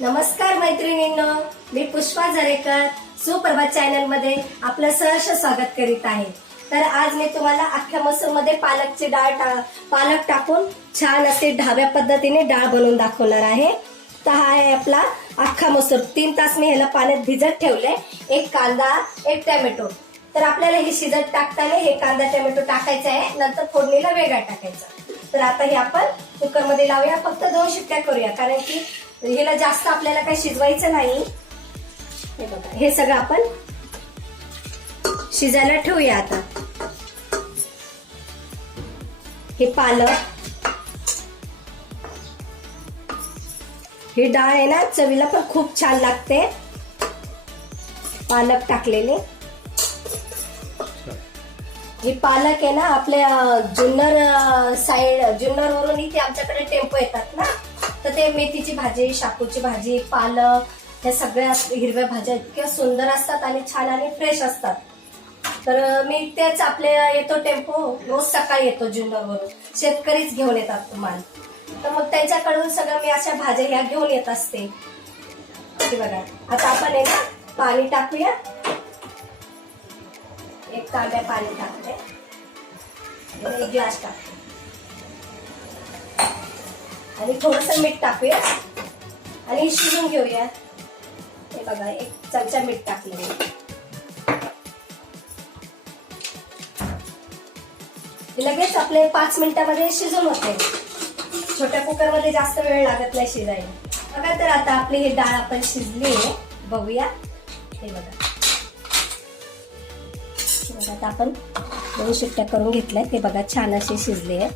नमस्कार मैत्रिणींनो मी पुष्पा जरेकर सुप्रभात चॅनलमध्ये आपलं सहर्ष स्वागत करीत आहे. तर आज मी तुम्हाला अख्ख्या मसूरमध्ये पालकची डाळ पालक टाकून छान असे ढाब्या पद्धतीने डाळ बनवून दाखवणार आहे. तर हा आहे आपला अख्खा मसूर तीन तास मी ह्याला पाण्यात भिजत ठेवले. एक कांदा एक टॅमॅटो. तर आपल्याला हे शिजत टाकताना हे कांदा टॅमॅटो टाकायचा आहे. नंतर फोडणीला वेगळा टाकायचा. तर आता हे आपण कुकरमध्ये लावूया. फक्त दोन शिट्ट्या करूया. कारण की ह्याला जास्त आपल्याला काही शिजवायचं नाही. हे बघा हे सगळं आपण शिजायला ठेवूया आता. हे पालक. ही डाळ आहे ना चवीला पण खूप छान लागते. पालक टाकलेले. ही पालक आहे ना आपल्या जुन्नर साईड जुन्नर वरून इथे आमच्याकडे टेम्पो येतात ना. तर ते मेथीची भाजी शापूची भाजी पालक ह्या सगळ्या हिरव्या भाज्या इतक्या सुंदर असतात आणि छान आणि फ्रेश असतात. तर मी तेच आपले येतो टेम्पो रोज सकाळी येतो जुन्नरवरून. शेतकरीच घेऊन येतात माल. तर मग त्यांच्याकडून सगळं मी अशा भाज्या ह्या घेऊन येत असते. बघा आता आपण आहे ना पाणी टाकूया. एक तांब्या पाणी टाकते. एक ग्लास टाकते. आणि थोडंसं मीठ टाकूया. आणि शिजून घेऊया. हे बघा एक चमचा मीठ टाकले लगेच आपले पाच मिनिटामध्ये शिजून होते. छोट्या कुकरमध्ये जास्त वेळ लागत नाही शिजायला. बघा तर आता आपली ही डाळ आपण शिजली आहे. बघूया. हे बघा. बघा, आता आपण दोन सुट्ट्या करून घेतल्या ते बघा छान असे शिजले आहे.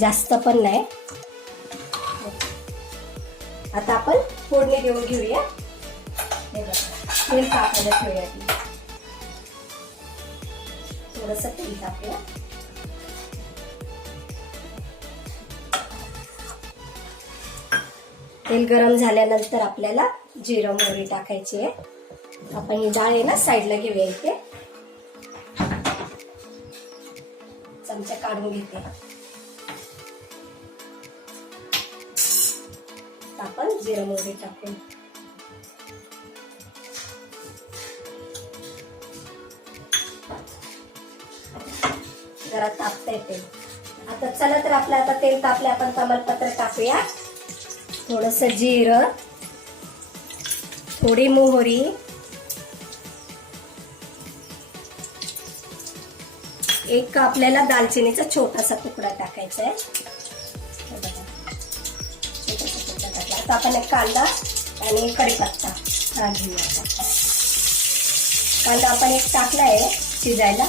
जास्त पण नाही. आता आपण फोडणी देऊन घेऊया. तेल तापायला ठेवूया थोडस तेल टाकूया. तेल गरम झाल्यानंतर आपल्याला जिरं मोहरी टाकायची आहे. आपण ही डाळ आहे ना साईडला घेऊया इथे. चमचा काढून घेते. आपण जिरं मोहरी टाकू. जरा तापता येते आता चला तर आपलं आता तेल तापले आपण तमालपत्र टाकूया. थोडस जिरं थोडी मोहरी एक आपल्याला दालचिनीचा छोटासा तुकडा टाकायचा आहे आता आपण एक कांदा आणि कढीपत्ता हा घेऊया. कांदा आपण एक टाकलाय शिजायला.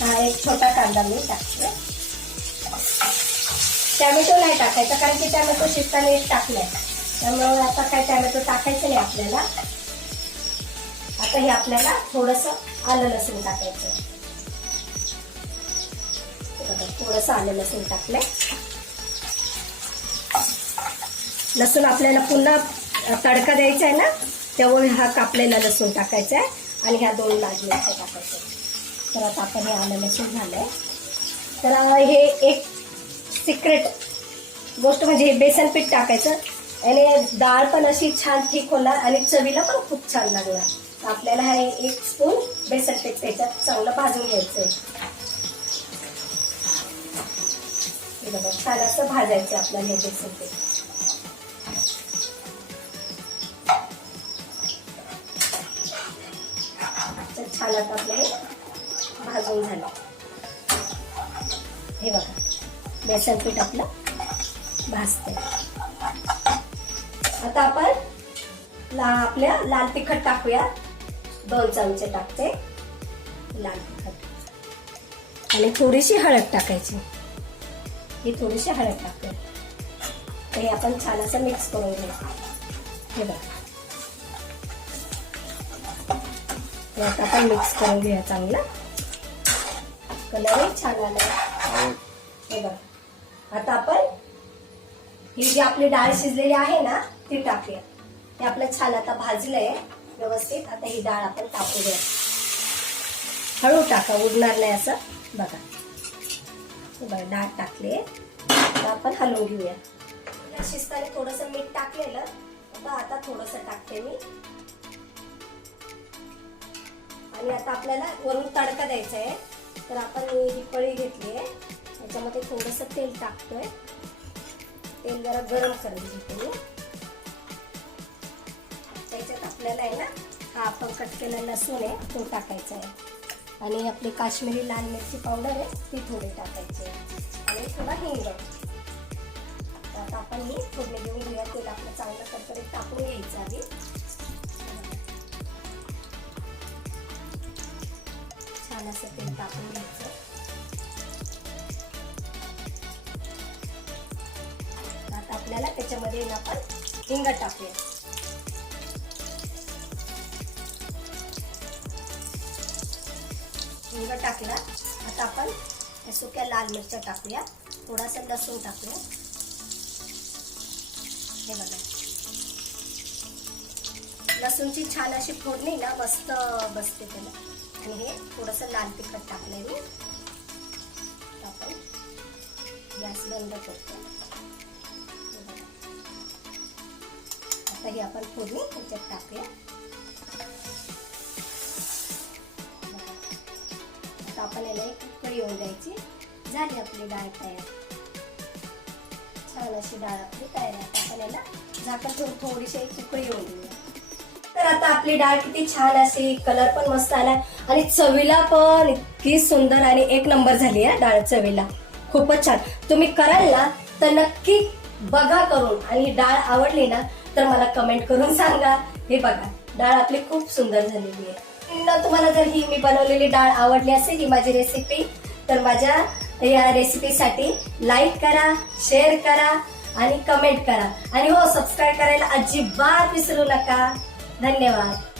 हा एक छोटा कांदा मी टाकते. टॅमॅटो नाही टाकायचा कारण की टॅमॅटो शिजताना एक टाकलाय त्यामुळे आता काय टॅमॅटो टाकायचं नाही आपल्याला. आता हे आपल्याला थोडस आलं लसूण टाकायचं थोडस आलं लसूण टाकलंय. लसूण आपल्याला पुन्हा तडका द्यायचा आहे ना त्यामुळे हा कापलेला लसूण टाकायचा आहे आणि ह्या दोन लाल मिरच्या टाकायच्या तर आता आपण हे आलं लसूण झालं आहे तर हे एक सिक्रेट गोष्ट म्हणजे हे बेसन पीठ टाकायचं. आणि डाळ पण अशी छान ठीक होणार आणि चवीला पण खूप छान लागणार. तर आपल्याला हा एक स्पून बेसन पीठ त्याच्यात चांगलं भाजून घ्यायचं आहे. बघा छान असं भाजायचं आपल्याला हे बेसन पीठ. छान आता आपलं भाजून झालं. हे बघा बेसन पीठ आपलं भाजते आता आपण ला आपल्या लाल तिखट टाकूया दोन चमचे टाकते. लाल तिखट. आणि थोडीशी हळद टाकायची. ही थोडीशी हळद टाकूया हे आपण छान असं मिक्स करून घ्यायचं हे बघा. आता आपण मिक्स करून घेऊया चांगलं. कलरही छान आलाय. हे. बघा. आता आपण ही जी आपली डाळ शिजलेली आहे ना ती टाकूया. हे आपलं छान आता भाजलंय व्यवस्थित. आता ही डाळ आपण टाकूया. हळू टाका उडणार नाही असं. बघा. बघा डाळ टाकले आता आपण हलवून घेऊया. शिजताना थोडस मीठ टाकलेलं. आता थोडस टाकते मी. आणि आता आपल्याला वरून तडका द्यायचा आहे. तर आपण ही पळी घेतली आहे. त्याच्यामध्ये थोडस तेल टाकतोय. तेल जरा गरम करून घेते मी. त्याच्यात आपल्याला आहे ना हा आपण कट केलेला लसूण आहे तो टाकायचा आहे. आणि आपली काश्मीरी लाल मिरची पावडर आहे ती थोडी टाकायची आणि थोडा हिंग. आता आपण ही फोडणी देऊन घेऊया. तेल आपलं चांगलं कडकडीत टाकून घ्यायचं आधी. छान असं तेल घ्यायचं. आता आपल्याला त्याच्यामध्ये आपण हिंग टाकूया. हिंग टाकला आता आपण या सुक्या लाल मिरच्या टाकूया. थोडासा लसूण टाकूया. हे बघा. लसूणची छान अशी फोडणी ना मस्त बसते त्याला. आणि हे थोडंसं लाल तिखट टाकलंय मी आपण गॅस बंद करतो. आता ही आपण फोडणी त्याच्यात टाकूया. आता आपण याला एक उकळी येऊन द्यायची. झाली आपली डाळ तयार. छान अशी डाळ आपली तयार आहे. आपण याला झाकण ठेवून थोडीशी एक उकळी येऊन देऊया. तर आता आपली डाळ किती छान अशी कलर पण मस्त आला आणि चवीला पण इतकी सुंदर आणि एक नंबर झाली आहे डाळ चवीला. खूपच छान. तुम्ही कराल ना तर नक्की बघा करून. आणि डाळ आवडली ना तर मला कमेंट करून सांगा. हे बघा डाळ आपली खूप सुंदर झालेली आहे. न तुम्हाला जर ही मी बनवलेली डाळ आवडली असेल ही माझी रेसिपी तर माझ्या या रेसिपीसाठी लाईक करा शेअर करा आणि कमेंट करा. आणि हो सबस्क्राईब करायला अजिबात विसरू नका. धन्यवाद.